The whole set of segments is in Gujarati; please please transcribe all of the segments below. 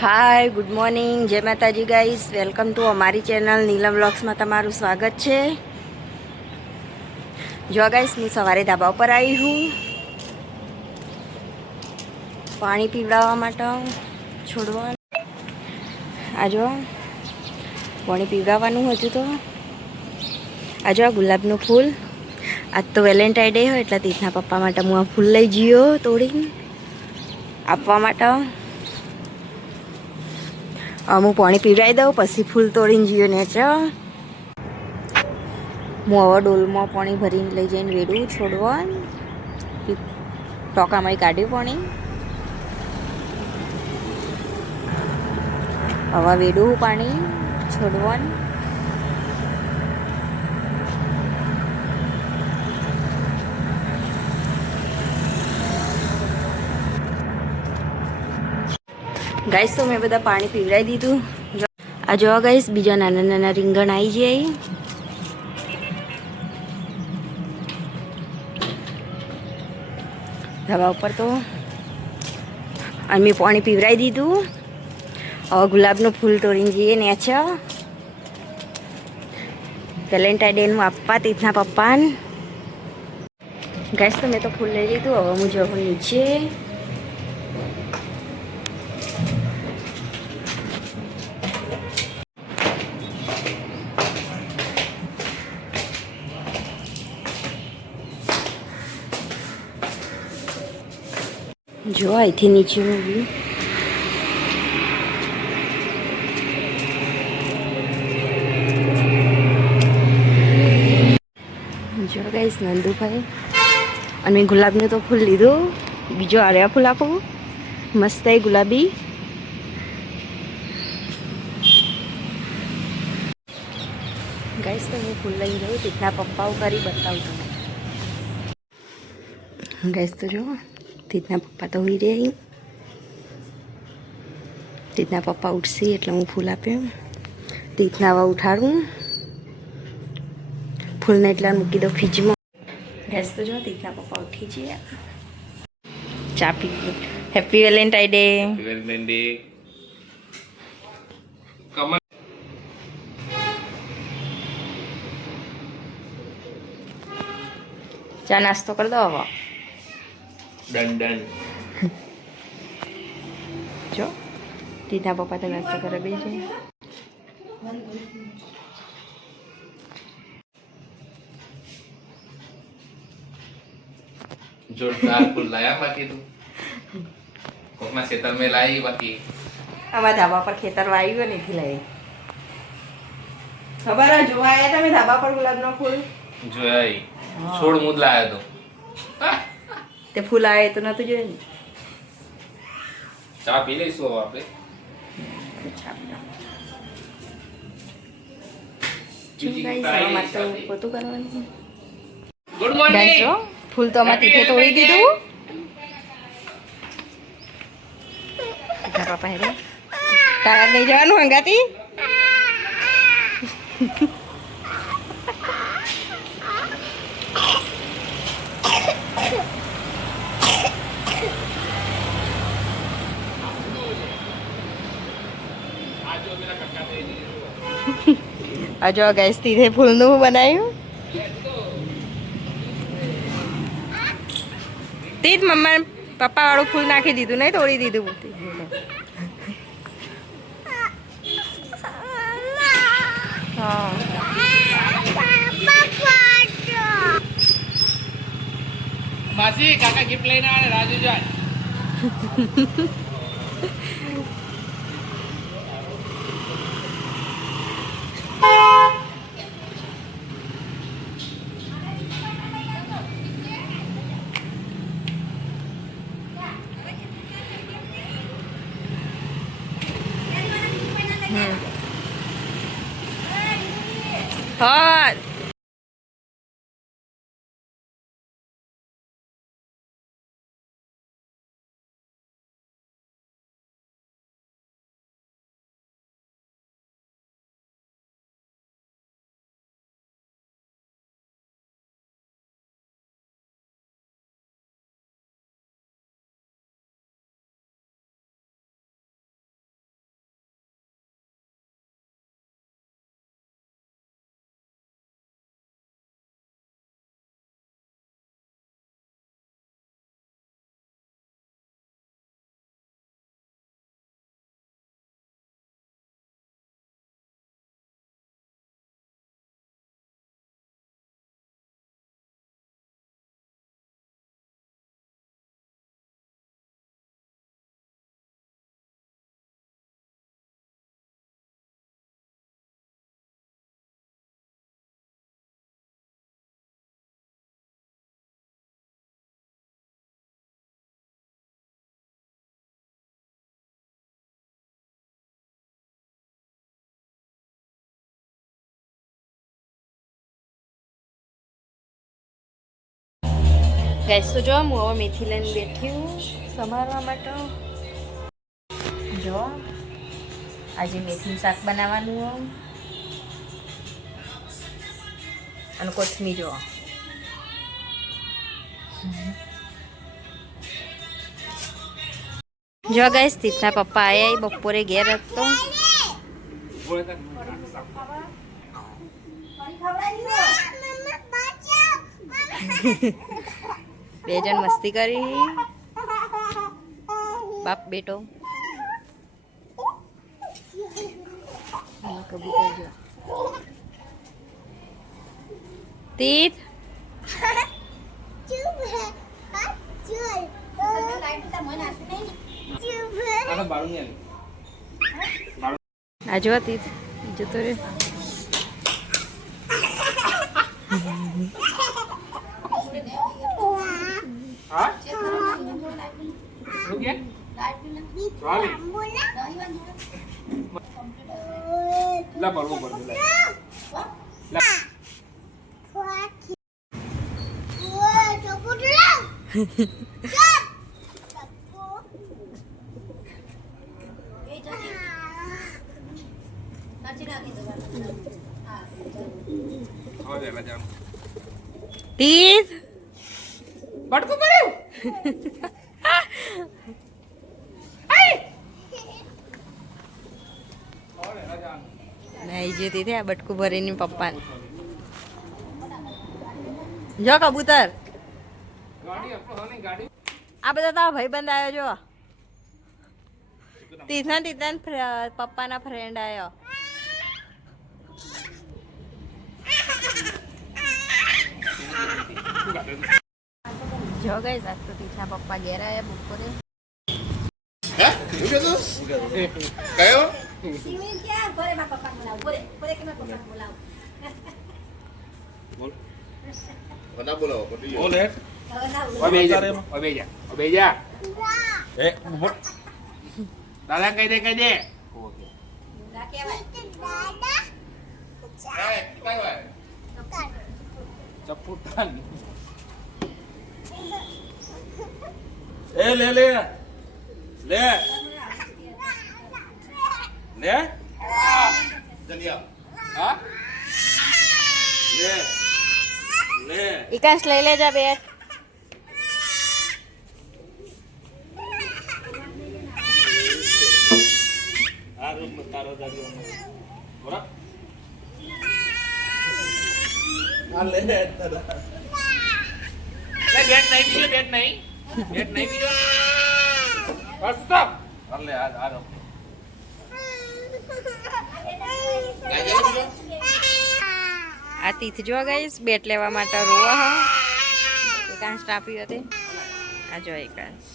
હાય, ગુડ મોર્નિંગ, જય માતાજી ગાઈસ. વેલકમ ટુ અમારી ચેનલ નીલમ વ્લોગ્સમાં તમારું સ્વાગત છે. જો ગાઈસ, હું સવારે ધાબા ઉપર આવી હું પાણી પીવડાવવા માટે છોડવા. આ જો પાણી પીવડાવવાનું હજુ તો. આ જો ગુલાબનું ફૂલ. આજ તો વેલેન્ટાઇન ડે હોય એટલે તીથના પપ્પા માટે હું આ ફૂલ લઈ ગયો તોડીને આપવા માટે. હું પાણી પીવડાવી દઉં પછી ફૂલ તોડીને જીઓ ને હું હવે ડોલમાં પાણી ભરીને લઈ જઈને વેડું છોડવા. ટોકામાં કાઢ્યું પાણી. હવે વેડું પાણી છોડવા. ગાઈસ તો મેં બધા પાણી પીવડાવી દીધું. આ જોવા ગાઈસ, બીજા નાના નાના રીંગણ આવી જાય. ધાબા ઉપર તો અને મેં પાણી પીવડાવી દીધું. હવે ગુલાબનું ફૂલ તોડીને જઈએ ને છે વેલેન્ટાઇન ડેનું આપવા તીથના પપ્પાને. ગાઈસ તો મેં તો ફૂલ લઈ લીધું. હવે હું જવું નીચે. જો અહીંથી નીચે મૂવી જો ગાઈસ, નંદુભાઈ અને મેં ગુલાબનું તો ફૂલ લીધું. બીજો આર્યા ફૂલ આપું મસ્ત એ ગુલાબી. ગાઈસ તો હું ફૂલ લઈને જઉં તીથના પપ્પાઓ કરી બતાવું તમે. ગાઈસ તો જો તીથના પપ્પા તો હોઈ રહ્યા. તીથના પપ્પા ઉઠશે એટલે હું ફૂલ આપ્યું. તીથના આવા ઉઠાડું ફૂલને એટલા મૂકી દઉં ફ્રીજમાં. ગેસ તો જો તીથના પપ્પા ઉઠી જઈએ. ચા પી. Happy Valentine day. ચા નાસ્તો કરી દો હવે. ડન. જો તીથના પપ્પા તો નાસ્તો કરે બે છે. जोरदार फूल लाया बाकी तू कोकना खेतर में लाई बाकी અમારા ધાબા પર ખેતર વાવ્યું ને એથી લઈ ખબર હે. જોવા આવ્યા તમે ધાબા પર ગુલાબનો ફૂલ જોઈ છોડ મુદ લાયા તો તે ફૂલ આવે તો નતું જોયું ને. ચા પી લઈશું હવે આપણે. પોતું કરવાનું. Good morning. ફૂલ તો અમારે તીથે તોડી દીધું. પપ્પા હેડે તારા લઈ જવાનું હંગાતી. આ જો ગાઈસ તીથે ફૂલનું બનાવ્યું. તીથ મમ્મા પપ્પા વાળું ફૂલ નાખી દીધું નહીં તોડી દીધું. હા માસી કાકા ગિફ્ટ લઈને આવે રાજુ જાન. હા ગેસ તો જો હું હવે મેથી લઈને બેઠી હું સમારવા માટે. જો આજે મેથીનું શાક બનાવવાનું હોય અને કોથમીર જો જો ગાઈસ તીથના પપ્પા આયા બપોરે ઘેર હતો. બે જણ મસ્તી કરી બાપ બેટો. કબૂતર જો તીથ આ જો તીથ જતો રે. તીથ બટકું કર્યું નહીં જે તીથે આ બટકું ભરીને પપ્પાને જો કબૂતર. આ બધા તારા ભાઈ બંધ આવ્યો જો તીથના પપ્પાના ફ્રેન્ડ આવ્યો. જો ગઈ આજ તો તીથના પપ્પા ઘેર આવ્યા બપોરે. કયો ના બોલાવો બોલ હે ઓબે જા એ દાદા કહી દે ચપુટાન એ લે જલ્દી હા લે ઇકાસ લઈ લેજા બેટ. આ રૂમ તારો દાદીઓ બોરા આ લે દાદા લે બેટ નહીં બીજો બસ સ્ટોપ અલે આ રો આ તીથ જો ગાઈસ બેટ લેવા માટે રોવા હા એકાંશ ટાપી હતી. આ જો Ekansh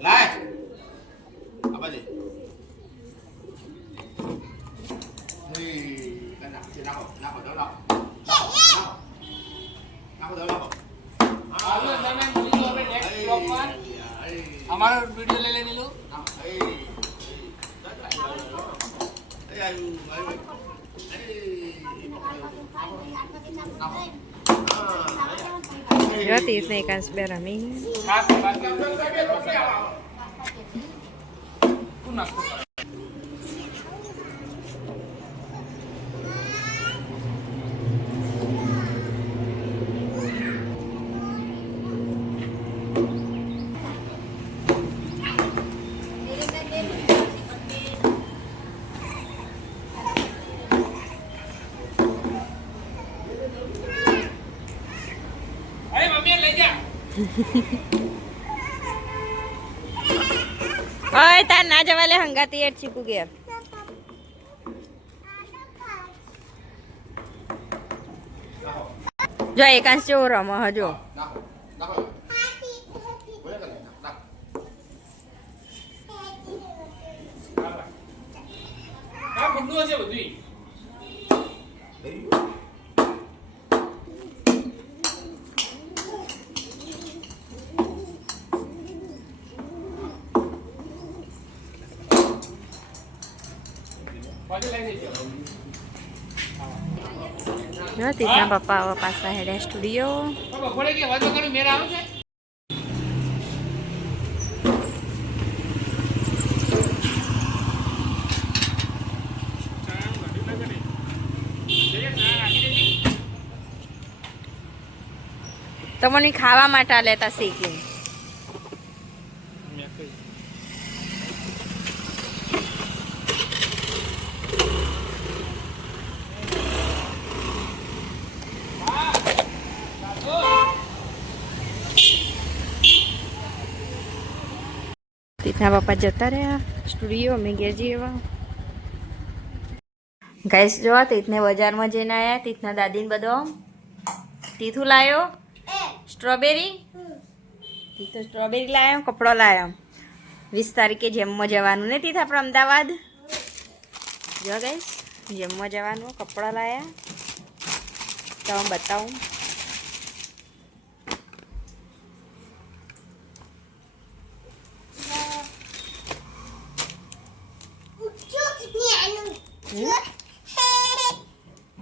lại apa sih cái nào chưa nào đâu đâu हमारा वीडियो ले लेने लो જો તીથને એકાંશ બે રમી. ઓય તાર ના જવા લે હંગાતી એટ ચીકુ ઘેર. જો એકાંશ જેવો રમ હજો આ ગુડ્ડુ હશે બધું. પાછળ લઈ જજો. જો તીતના પપ્પા હવે પાછા હેડે સ્ટુડિયો. બપોરે કે વાતો કરું મેર આવે છે. તમને ખાવા માટે લેતા શીખી. તીતના પપ્પા જતા રહ્યા સ્ટુડિયો, અમે ઘેર જઈએ. ગાઈસ જો તીતને બજારમાં જઈને આવ્યા. તીતના દાદીને બધો તીથું લાયો સ્ટ્રોબેરી. તીથો સ્ટ્રોબેરી લાયો, કપડો લાયો. 20 તારીખે જેમમાં જવાનું ને તીથ આપણે અમદાવાદ. જો ગાઈસ જેમમાં જવાનું, કપડા લાયા. તો હું બતાવું.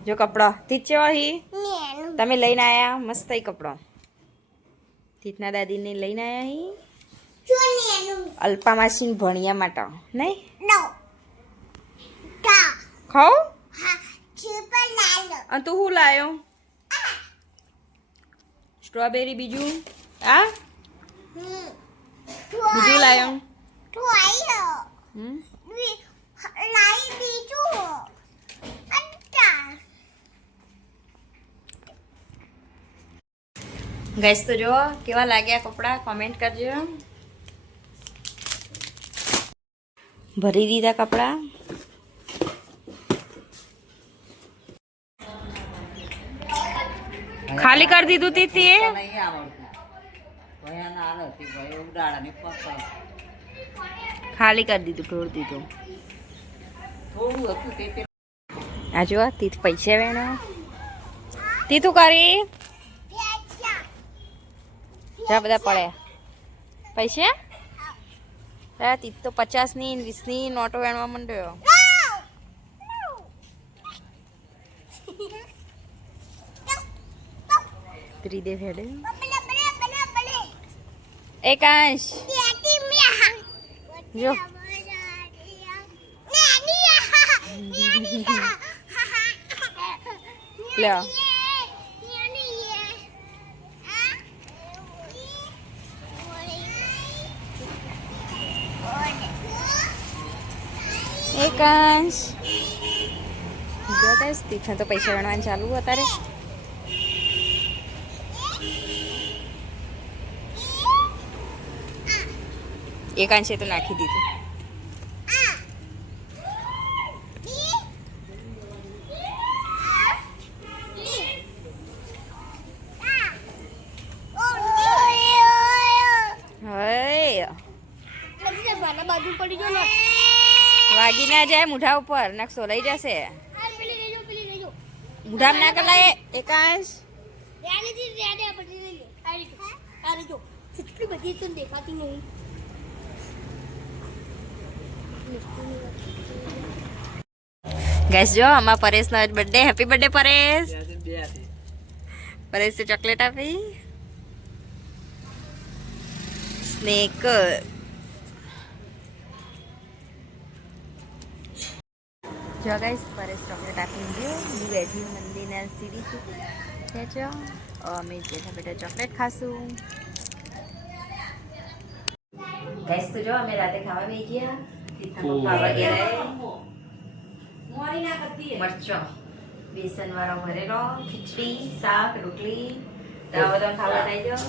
જો કપડો તીત હી તમે લઈને આયા મસ્ત ઈ કપડો. તીતના દાદીને લઈને આયા હી અલ્પા માસીને ભણિયા માટે નહીં ખાઓ. અને તું શું લાયો? સ્ટ્રોબેરી. બીજું આ બીજું લાયો. ગાઈસ તો જો કેવા લાગ્યા કપડા, કોમેન્ટ કરજો. ભરી દીધા કપડા. ખાલી કરી દીધું તીતી એ. ખાલી કરી દીધું, ઢોળ દીધું. આ જો તીત પૈસા વેણો. તીતું કરી જા બધા પડ્યા પૈસા. તીત તો 50ની 20ની નોટો વેણવા માંડ્યો. ત્રિદેવ હેડે એકાંશ જો લે એકાંશ. જો ગાઈસ તીથા તો પૈસા ગણવાનું ચાલુ અત્યારે. એકાંશે તો નાખી દીધું. વાગી ના જાય મુઠા ઉપર, નકશો લઈ જશે. મુઠા ના કલાય એકાંશ. ગાઈસ જો અમારા પરેશ નો બર્થડે. Happy birthday Paresh. પરેશે ચોકલેટ આપી. સ્નેક જો ગાઈસ પરેશ ચોકલેટ આપી ગયો. હું બેઠી મંદિરના સીડી ખેંચો. અમે બેઠા બેઠા ચોકલેટ ખાશું. ગાઈસ તો જો અમે રાતે ખાવા બેસી ગયા. ખાવા ગયા મરચો બેસન વાળો ભરેલો, ખીચડી, શાક, રોટલી. તો બધા ખાવા લઈ જાઓ.